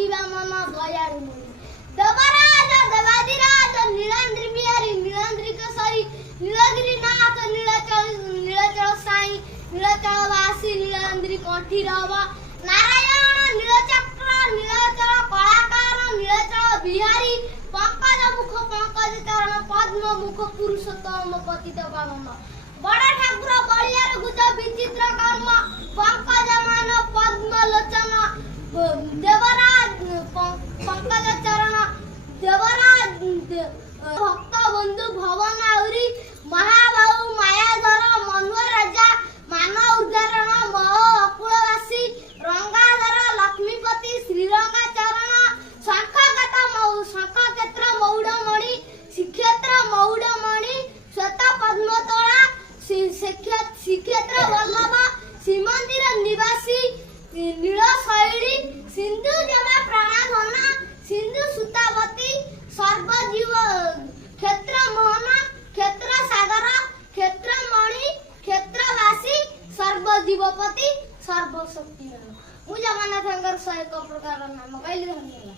ବାନ୍ଧିବା ମନ ଦୟାଳୁ ମଣି ଦେବରାଜ ଦେବାଧିରାଜ ନୀଳାନ୍ଦ୍ରି ବିହାରୀ ନୀଳାନ୍ଦ୍ରି କେଶରୀ ନୀଳଗିରିନାଥ ନୀଳଚଳ ସାଇ ନୀଳଚଳବାସୀ ନୀଳାନ୍ଦ୍ରି କଣ୍ଠୀରବ ନାରାୟଣ ନୀଳଚକ୍ର ନୀଳଚଳ କଳାକାର ନୀଳଚଳ ବିହାରୀ ପଙ୍କଜ ମୁଖ ପଙ୍କଜ ଚରଣ ପଦ୍ମ ମୁଖ ପୁରୁଷୋତ୍ତମ ପତିତ ପାବନ ବଡ଼ ଠାକୁର ବଳିଆର ଗୁଜ ବିଚିତ୍ର କର୍ମ ପଙ୍କଜମାନ ପଦ୍ମ ଲୋଚନ ଦେବରାଜ ପଙ୍କଜ ଚରଣ ଦେବରାଜ ଭକ୍ତ ବନ୍ଧୁ ଭବନ ଆଉରି ମହାବାହୁ ମାୟାଧର ମନୁଆ ରାଜା ମାନ ଉଦାହରଣ ମହ ଅକୁଳବାସୀ ରଙ୍ଗାଧର ଲକ୍ଷ୍ମୀପତି ଶ୍ରୀରଙ୍ଗା ଚରଣ ଶଙ୍ଖକ୍ଷେତ୍ର ମୌଡ଼ମଣି ଶ୍ରୀକ୍ଷେତ୍ର ମୌଡ଼ମଣି ଶ୍ୱେତ ପଦ୍ମତୋଳା ଶ୍ରୀକ୍ଷେତ୍ର ବଲ୍ଲଭ ଶ୍ରୀମନ୍ଦିର ନିବାସୀ ନୀଳଶୈଳୀ ସିନ୍ଧୁ ଜମା ପ୍ରାଣଧନ ସିନ୍ଧୁ ସୁତାବତୀ ସର୍ବଜୀବ କ୍ଷେତ୍ର ମୋହନ କ୍ଷେତ୍ର ସାଗର କ୍ଷେତ୍ରମଣି କ୍ଷେତ୍ରବାସୀ ସର୍ବଜୀବପତି ସର୍ବଶକ୍ତିମାନ ମୁଁ ଜଗନ୍ନାଥଙ୍କର 101 ପ୍ରକାର ନାମ କହିଲି। ଧନ୍ୟବାଦ।